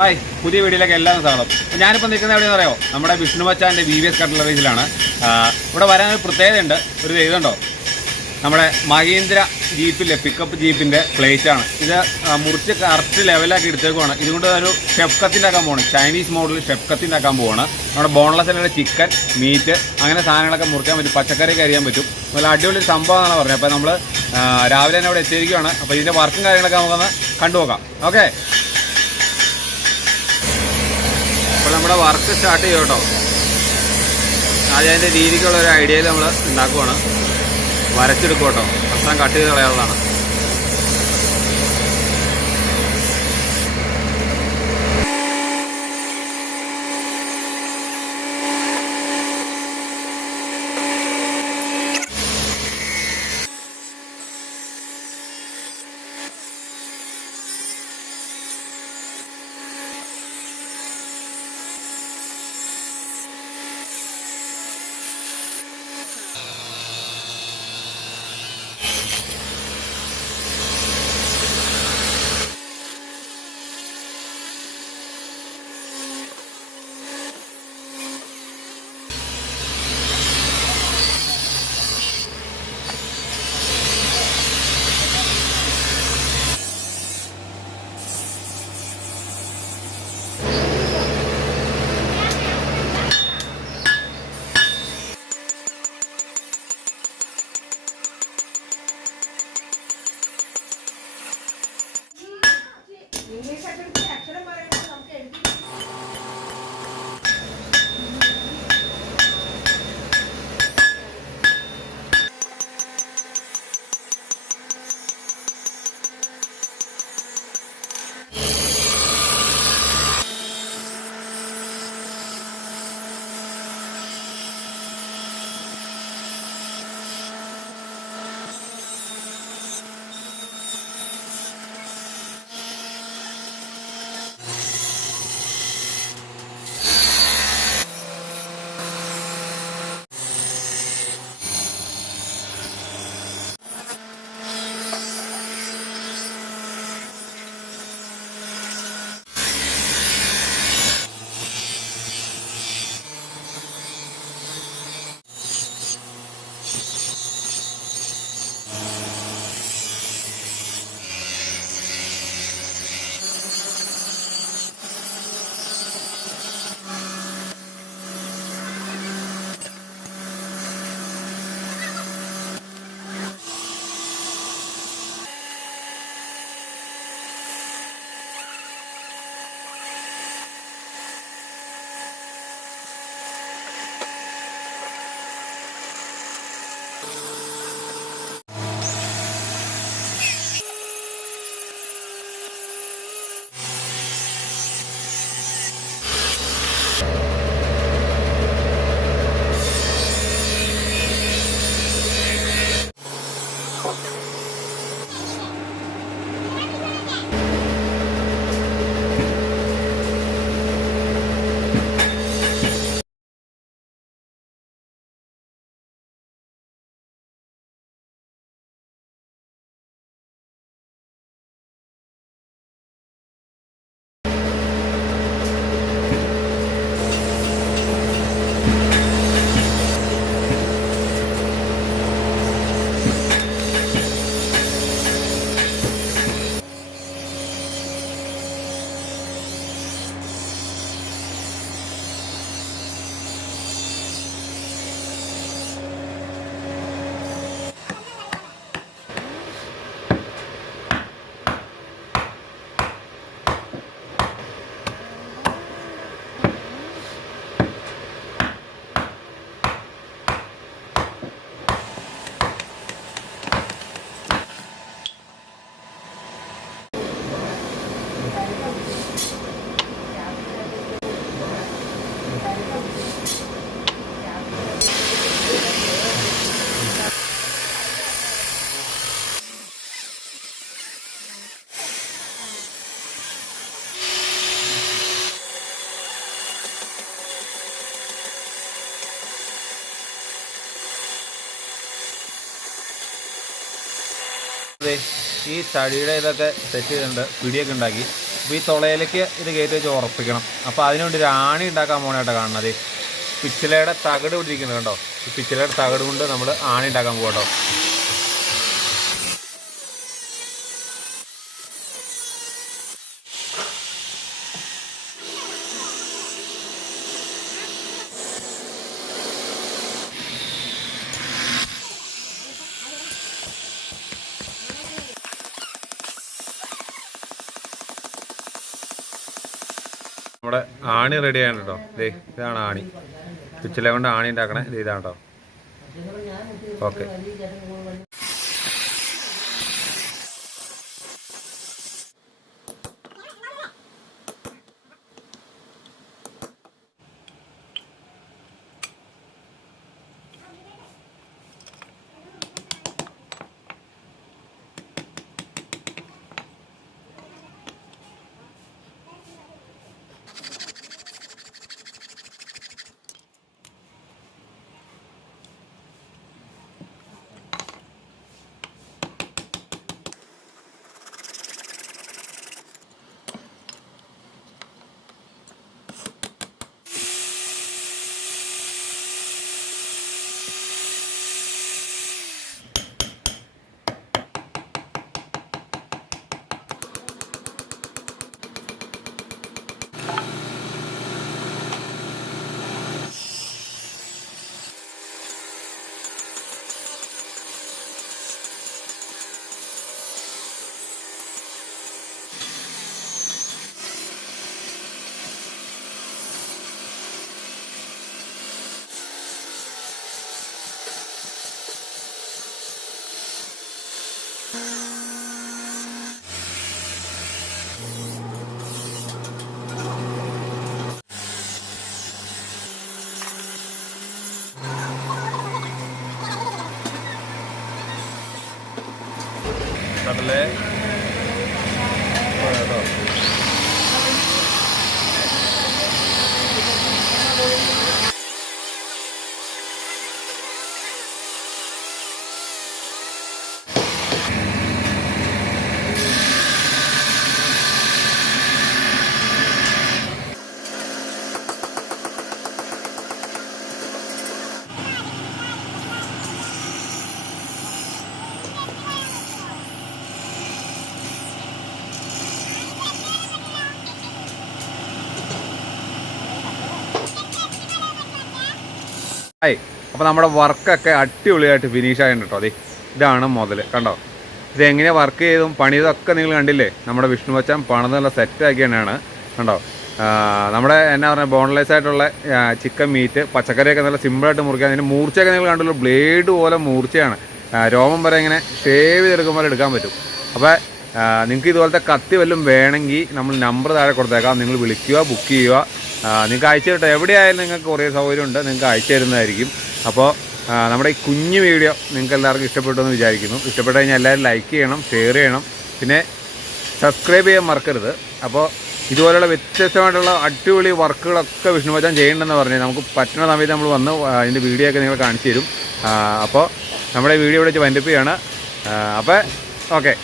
Hi, പുതിയ വീഡിയോയിലേക്ക് എല്ലാവരും സ്വാഗതം. ഞാനിപ്പോൾ നിൽക്കുന്നത് എവിടെയെന്ന് അറിയോ? നമ്മുടെ വിഷ്ണു മച്ചാൻ്റെ VVS കട്ട്ലറീസിലാണ്. ഇവിടെ വരാനൊരു പ്രത്യേകതയുണ്ട്. ഒരു ഇതുണ്ടോ, നമ്മുടെ മഹീന്ദ്ര ജീപ്പിലെ പിക്കപ്പ് ജീപ്പിൻ്റെ പ്ലേറ്റാണ് ഇത്. മുറിച്ച് കറക്റ്റ് ലെവലാക്കി എടുത്തേക്കുവാണ്. ഇതുകൊണ്ട് ഒരു ഷെഫ് കത്തിൻ്റെയാക്കാൻ പോകണം. ചൈനീസ് മോഡൽ ഷെഫ് കത്തിൻ്റെയാക്കാൻ പോവാണ്. നമ്മുടെ ബോൺലെസ്സിലുള്ള ചിക്കൻ, മീറ്റ് അങ്ങനെ സാധനങ്ങളൊക്കെ മുറിക്കാൻ പറ്റും. പച്ചക്കറിയൊക്കെ അറിയാൻ പറ്റും. നല്ല അടിപൊളി സംഭവം എന്നാണ് പറഞ്ഞത്. അപ്പോൾ നമ്മൾ രാവിലെ തന്നെ അവിടെ എത്തിയിരിക്കുകയാണ്. അപ്പോൾ ഇതിൻ്റെ വർക്കും കാര്യങ്ങളൊക്കെ നമുക്കൊന്ന് കണ്ടുപോകാം. ഓക്കെ, അപ്പോൾ നമ്മുടെ വർക്ക് സ്റ്റാർട്ട് ചെയ്യും കേട്ടോ. ആദ്യം അതിൻ്റെ രീതിക്കുള്ള ഒരു ഐഡിയയിൽ നമ്മൾ ഉണ്ടാക്കുവാണ്. വരച്ചെടുക്കും കേട്ടോ. ഭക്ഷണം കട്ട് ചെയ്ത് കളയാനുള്ളതാണ്. ഈ തടിയുടെ ഇതൊക്കെ സെറ്റ് ചെയ്തിട്ടുണ്ട്. പിടിയൊക്കെ ഉണ്ടാക്കി. അപ്പോൾ ഈ തുളയിലേക്ക് ഇത് കയറ്റി വെച്ച് ഉറപ്പിക്കണം. അപ്പോൾ അതിനുവേണ്ടി ഒരു ആണി ഉണ്ടാക്കാൻ പോകണേട്ടോ കാണുന്നത്. പിച്ചിലയുടെ തകിട് പിടിച്ചിരിക്കുന്നത് കണ്ടോ. ഈ പിച്ചിലയുടെ തകിട് കൊണ്ട് നമ്മൾ ആണി ഉണ്ടാക്കാൻ പോകട്ടോ. നമ്മുടെ ആണി റെഡി ആണ് കേട്ടോ. ഇതാണ് ആണി. പിച്ചില കൊണ്ട് ആണി ഉണ്ടാക്കണേ. ഇതാണ് കേട്ടോ. ഓക്കെ. കടലേ കേട്ടോ. അപ്പോൾ നമ്മുടെ വർക്കൊക്കെ അടിപൊളിയായിട്ട് ഫിനിഷ് ആയിട്ടുണ്ട് കേട്ടോ. അതെ ഇതാണ് മുതൽ കണ്ടോ. ഇതെങ്ങനെ വർക്ക് ചെയ്തും പണിയതൊക്കെ നിങ്ങൾ കണ്ടില്ലേ. നമ്മുടെ വിഷ്ണു മച്ചാൻ പണിതെല്ലാം സെറ്റാക്കി തന്നെയാണ് കണ്ടോ. നമ്മുടെ എന്നാ പറയുക ബോൺലെസ് ആയിട്ടുള്ള ചിക്കൻ മീറ്റ് പച്ചക്കറിയൊക്കെ നല്ല സിമ്പിളായിട്ട് മുറിക്കാൻ. അതിന് മൂർച്ചയൊക്കെ നിങ്ങൾ കണ്ടല്ലോ. ബ്ലേഡ് പോലെ മൂർച്ചയാണ്. രോമം വരെ ഇങ്ങനെ ഷേവ് ചെയ്തെടുക്കുമ്പോൾ എടുക്കാൻ പറ്റും. അപ്പോൾ നിങ്ങൾക്ക് ഇതുപോലത്തെ കത്തി വല്ലതും വേണമെങ്കിൽ നമ്മൾ നമ്പർ താഴെ കൊടുത്തേക്കാം. നിങ്ങൾ വിളിക്കുക, ബുക്ക് ചെയ്യുക. നിങ്ങൾക്ക് അയച്ചു തരട്ടെ. എവിടെയായാലും നിങ്ങൾക്ക് കുറേ സൗകര്യമുണ്ട്. നിങ്ങൾക്ക് അയച്ചു തരുന്നതായിരിക്കും. അപ്പോൾ നമ്മുടെ ഈ കുഞ്ഞു വീഡിയോ നിങ്ങൾക്ക് എല്ലാവർക്കും ഇഷ്ടപ്പെട്ടു എന്ന് വിചാരിക്കുന്നു. ഇഷ്ടപ്പെട്ടു കഴിഞ്ഞാൽ എല്ലാവരും ലൈക്ക് ചെയ്യണം, ഷെയർ ചെയ്യണം, പിന്നെ സബ്സ്ക്രൈബ് ചെയ്യാൻ മറക്കരുത്. അപ്പോൾ ഇതുപോലെയുള്ള വ്യത്യസ്തമായിട്ടുള്ള അടിപൊളി വർക്കുകളൊക്കെ വിഷ്ണു മച്ചാൻ ചെയ്യേണ്ടെന്ന് പറഞ്ഞ് നമുക്ക് പറ്റുന്ന സമയത്ത് നമ്മൾ വന്ന് അതിൻ്റെ വീഡിയോ ഒക്കെ നിങ്ങൾ കാണിച്ചു തരും. അപ്പോൾ നമ്മുടെ വീഡിയോ ഇവിടെ വെച്ച് വൈൻഡപ്പ് ചെയ്യാണ്. അപ്പോൾ ഓക്കെ.